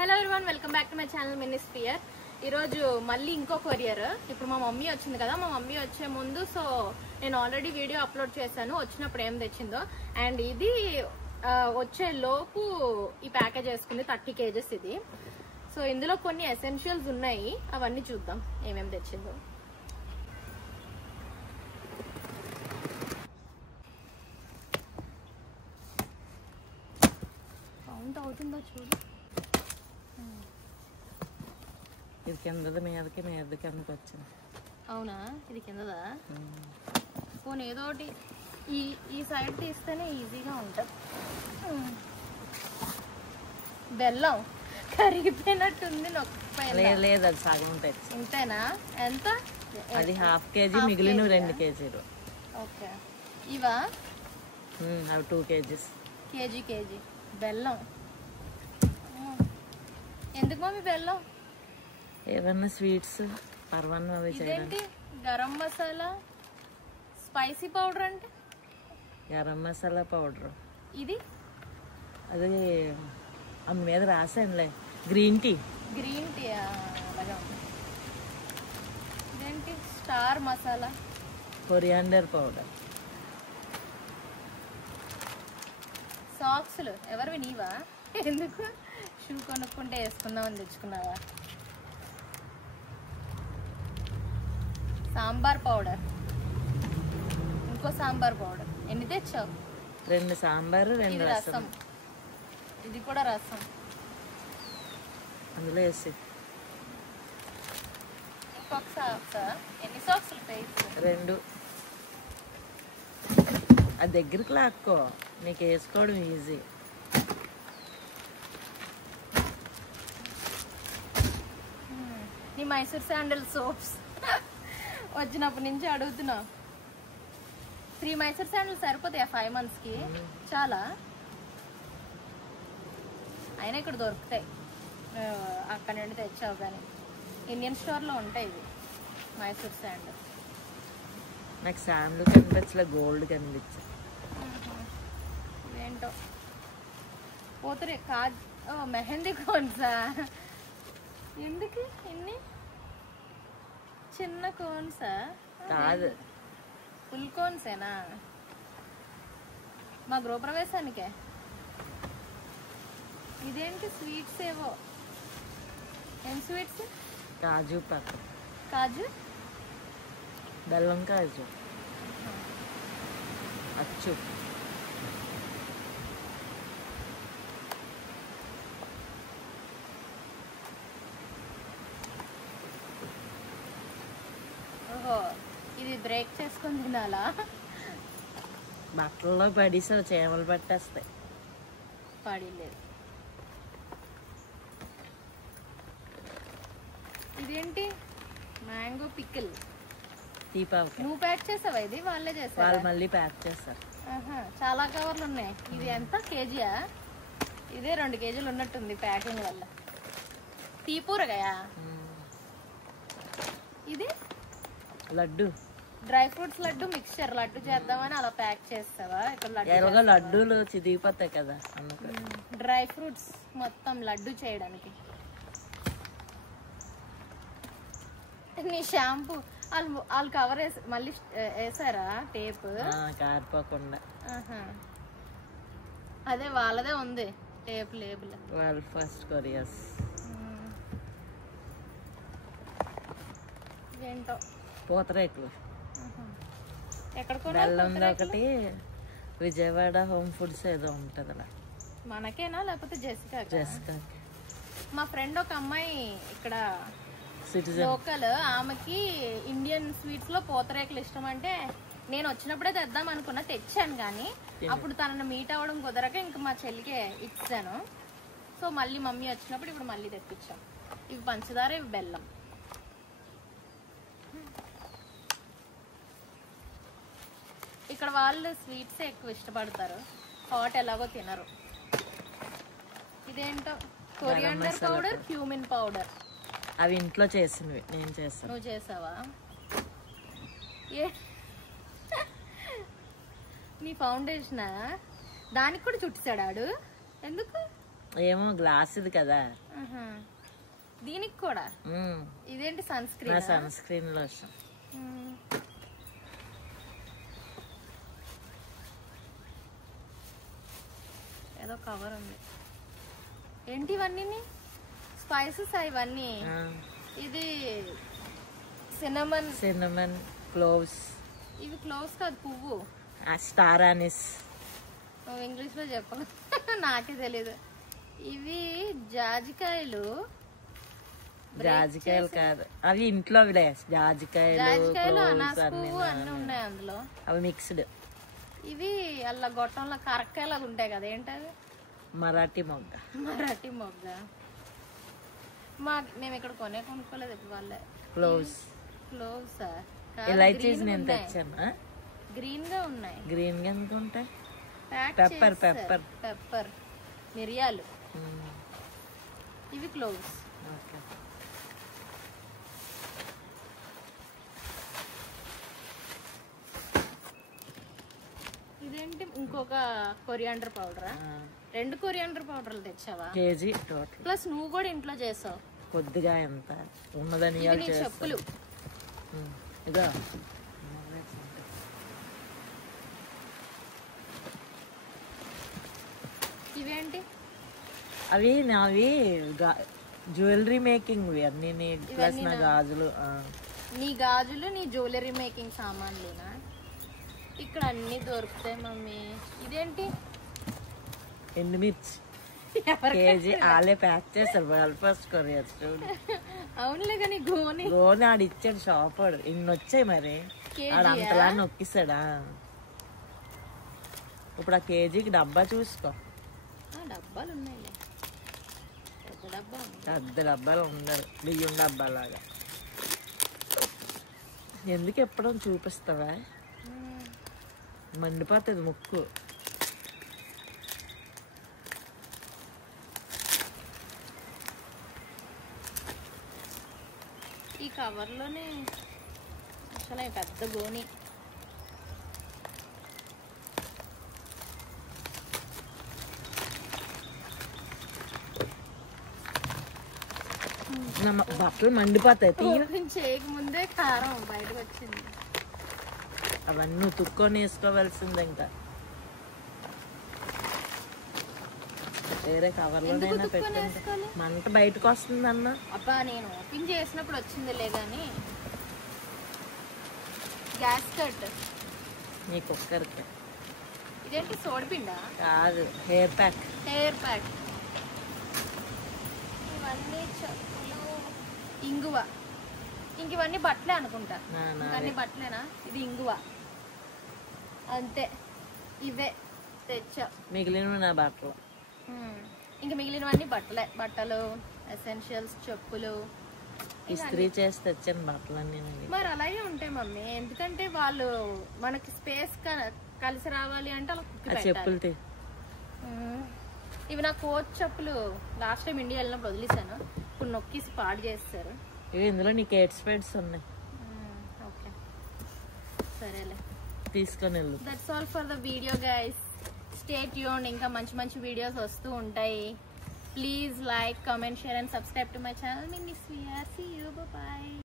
Hello everyone, welcome back to my channel mini sphere. ఈరోజు మళ్ళీ ఇంకో కొరియర్. ఇప్పుడు మా మమ్మీ వచ్చింది కదా, మా మమ్మీ వచ్చే ముందు సో నేను ఆల్రెడీ వీడియో అప్లోడ్ చేశాను వచ్చినప్పుడు ఏం తెచ్చిందో. అండ్ ఇది వచ్చే లోపు ఈ ప్యాకేజ్ వేసుకుంది 30 kgs ఇది. సో ఇందులో కొన్ని ఎసెన్షియల్స్ ఉన్నాయి, అవన్నీ చూద్దాం ఏమేమి తెచ్చిందో. కౌంట్ అవుతుందో చూడు. ఇది కిందది మీదకి కిందకి వచ్చింది. అవునా, ఇది కిందదా? పోనీ ఏదో ఒకటి ఈ సైడ్ తీస్తేనే ఈజీగా ఉంటుంది. బెల్లం కరిగిపోయినట్టుంది. లేదు, అది సగం ఉంటుంది. ఇంతేనా? ఎంత? అది ½ kg, మిగిలిన 2 kg. ఓకే, ఇవా? అవి 2 kgs. కేజీ బెల్లం. ఎందుకు మమ్మీ బెల్లం? ఏమన్నా స్వీట్స్ పర్వన్నం అవి ఇదేంటి? గరం మసాలా స్పైసీ పౌడర్ అంటే గరం మసాలా పౌడర్. ఇది అది అమ్మ మీద రాసానులే. Green tea. అలాగా ఉంది. ఇదేంటి? స్టార్ మసాలా. Coriander powder. సాక్స్లు ఎవరివి? నీవా? ఎందుకు? షూ కొనుక్కుంటే వేసుకుందామని తెచ్చుకున్నావా? సాంబార్ పౌడర్. ఇంకో సాంబార్ పౌడర్. ఎన్ని తెచ్చావు? 2 సాంబారు, 2 రసం. ఇది కూడా రసం. అందులో వేసి ఇంకొక సాక్సా? ఎన్ని సాక్స్లు ప్రైస్? 2. అది దగ్గరికి లాక్కో, నీకు వేసుకోవడం ఈజీ. నీ మైసూర్ శాండల్ సోప్స్ వచ్చినప్పటి నుంచి అడుగుతున్నా. 3 మైసూర్ శాండల్ సరిపోతాయా 5 monthsకి? చాలా. అయినా ఇక్కడ దొరుకుతాయి, అక్కడ నుండి తెచ్చావు కానీ. ఇండియన్ స్టోర్లో ఉంటాయి ఇవి మైసూర్ శాండల్. నాకు శాండల్ కనిపించలే, గోల్డ్ కనిపించా. ఏంటో పోతురే మెహందీ కోన్సా? ఎందుకు ఇన్ని చిన్న కోన్సా? కాదు, ఫుల్ కోన్సేనా? మా గృహప్రవేశానికే. ఇదేంటి? స్వీట్స్ ఏవో. ఏం స్వీట్స్? కాజు పక్క. కాజు? బెల్లం కాజు అచ్చు. ఓహో, ఇది బ్రేక్ చేసుకొని తినాలా? బట్టల్లో పడేసావు, చేమలు పట్టేస్తాయి. పడలేదు. ఇదేంటి? Mango pickle. దీపావళి నువ్వు ప్యాక్ చేసావా? ఇది వాళ్ళే చేసావా? వాళ్ళు మళ్ళీ ప్యాక్ చేస్తారు. చాలా కవర్లు ఉన్నాయి. ఇది ఎంత? కేజీయా? ఇదే 2 kgs ఉన్నట్టుంది ప్యాకింగ్ వల్ల. తీపూరగాయా? ఇది laddu. Dry fruits laddu mixture. Laddu చేద్దామని అలా ప్యాక్ చేస్తావా? ఇక్కడ ఎలాగో లడ్డూలు చిదిగిపోతాయి కదా అందుకు. డ్రై ఫ్రూట్స్ మొత్తం లడ్డు చేయడానికి. నీ షాంపూ వాళ్ళు కవర్ మళ్ళీ వేసారా టేప్? కారిపోకుండా. అదే వాళ్ళదే ఉంది టేప్ లేబుల్. వాళ్ళు ఫస్ట్ కొరియర్స్. ఏంటో పూతరేకులు. ఎక్కడ బెల్లం ఒకటి. విజయవాడ హోమ్ ఫుడ్స్ ఏదో ఉంటది అలా. మనకేనా లేకపోతే జెసికా? జెసికా. మా ఫ్రెండ్ ఒక అమ్మాయి ఇక్కడ సిటిజన్ లోకల్, ఆమెకి ఇండియన్ స్వీట్స్ లో పూతరేకులు ఇష్టం. అంటే నేను వచ్చినప్పుడే తెద్దాం అనుకున్నా, తెచ్చాను కానీ అప్పుడు తనను మీట్ అవ్వడం కుదరక ఇంకా మా చెల్లికే ఇచ్చాను. సో మళ్ళీ మమ్మీ వచ్చినప్పుడు ఇప్పుడు మళ్ళీ తెప్పించాం. ఇవి పంచదార, ఇవి బెల్లం. ఇక్కడ వాళ్ళు స్వీట్స్ ఎక్కువ ఇష్టపడతారు, హాట్ ఎలాగో తినరు. ఇదేంటో? Coriander powder, cumin powder. అవి ఇంట్లో చేసినవి, నేను చేస్తాను. నువ్వు చేసావా? నీ ఫౌండేషనా? దానికి కూడా చుట్టేసాడాడు. ఎందుకు? ఏమో గ్లాస్ ఇది కదా. ఆహా. దీనికి కూడా ఇదేంటి సన్ స్క్రీన్? నా సన్ స్క్రీన్ లోషన్. ఏదో కవర్ ఉంది. ఏంటి ఇవన్నీ? స్పైసెస్ ఇవన్నీ. ఇది సినమన్ క్లోవ్స్. ఇవి క్లోవ్స్ కాదు, పువ్వు. స్టార్ అనిస్. ఇంగ్లీష్ లో చెప్పను, నాకే తెలీదు. ఇవి జాజికాయలు. జాజికాయలు కాదు, అవి ఇంట్లో జాజికాయలు అనాస పువ్వు అన్ని ఉన్నాయి అందులో. అవి మిక్స్డ్. ఇవి అలా గొట్టంలో కరక్కాయలాగా ఉంటాయి కదా, ఏంటవి? మరాఠీ మొగ్గ. మేము ఇక్కడ కొనుక్కోలేదు ఇప్పుడు వాళ్ళే. క్లోవ్స్ ఎలైచీస్ నేను తెచ్చాను. గ్రీన్ గా ఉన్నాయి. గ్రీన్ గా అనుకుంటాయి. పెప్పర్ మిరియాలు. ఇవి క్లోవ్స్. ఇదేంటి? ఇంకొక కొరియాండర్ పౌడరా? 2 కొరియాండర్ పౌడర్లు తెచ్చావా? KG total. ప్లస్ నువ్వు కూడా ఇంట్లో చేసావు. కొద్దిగా ఎంత ఉన్నదని చెప్పులు. ఇదా ఇవేంటి? అవి నావి జ్యువెలరీ మేకింగ్ అన్ని. ప్లస్ నా గాజులు. నీ గాజులు, నీ జ్యువెలరీ మేకింగ్ సామాన్లునా? ఇక్కడ అన్ని దొరుకుతాయి మమ్మీ. ఇదేంటి? ఎండుమిర్చి కేజీ ఆలే ప్యాక్ చేస్తారు. First courier. అవునులే కానీ గోని ఆడు ఇచ్చాడు షాప్ వాడు. ఇన్ని వచ్చాయి మరి. ఆడు అంతలా నొక్కిస్తాడా? ఇప్పుడు ఆ కేజీకి డబ్బా చూసుకో. డబ్బాలు ఉన్నాయి, పెద్ద డబ్బాలు ఉండరు, బియ్యం డబ్బాలాగా. ఎందుకు ఎప్పుడో చూపిస్తావా? మండిపోతుంది ముక్కు. ఈ కవర్లోనే అసలు పెద్ద గోని. బట్టలు మండిపోతాయి. చేయకముందే కారం బయటకు వచ్చింది. అవన్నీ ఉతుక్కొని వేసుకోవాల్సిందే. ఇంకా వేరే కవర్లోనైనా పెట్టండి. మంట బయటకు వస్తుంది అన్న. అబ్బా నేను ఓపెన్ చేసినప్పుడు వచ్చిందిలే గాని. గ్యాస్ కట్ నీ కుక్కర్కి. ఇదేంటి? సోడిపిండా? కాదు, హెయిర్ ప్యాక్. ఇవన్నీ చెప్పులు, ఇంగువ. ఇంక ఇవన్నీ బట్టలే అనుకుంటా. ఇవన్నీ బట్టలేనా? ఇది ఇంగువ అంతే. ఇవే తెచ్చా. మిగిలినవి నా బట్టలు. ఇంక మిగిలినవన్నీ బట్టలు, ఎసెన్షియల్స్, చెప్పులు. ఇస్త్రీ చేసి తెచ్చాను బట్టలన్నీ. మరి అలాగే ఉంటాయి మమ్మీ, ఎందుకంటే వాళ్ళు మనకి స్పేస్ కలిసి రావాలి అంటే అలా చెప్పులు. ఇవి నా కోచ్ చెప్పులు. లాస్ట్ టైం ఇండియా వెళ్ళినప్పుడు వదిలేసాను, ఇప్పుడు నొక్కిసి పాడు చేస్తారు. ఇవి ఇందులో నీకు 8 స్పెడ్స్ ఉన్నాయి. ఓకే సరేలే, తీసుకొని వెళ్ళు. That's all for the video guys. Stay tuned. ఇంకా మంచి మంచి వీడియోస్ వస్తూ ఉంటాయి. Please like, comment, share and subscribe to my channel. Mini స్వీయా. See you. బై.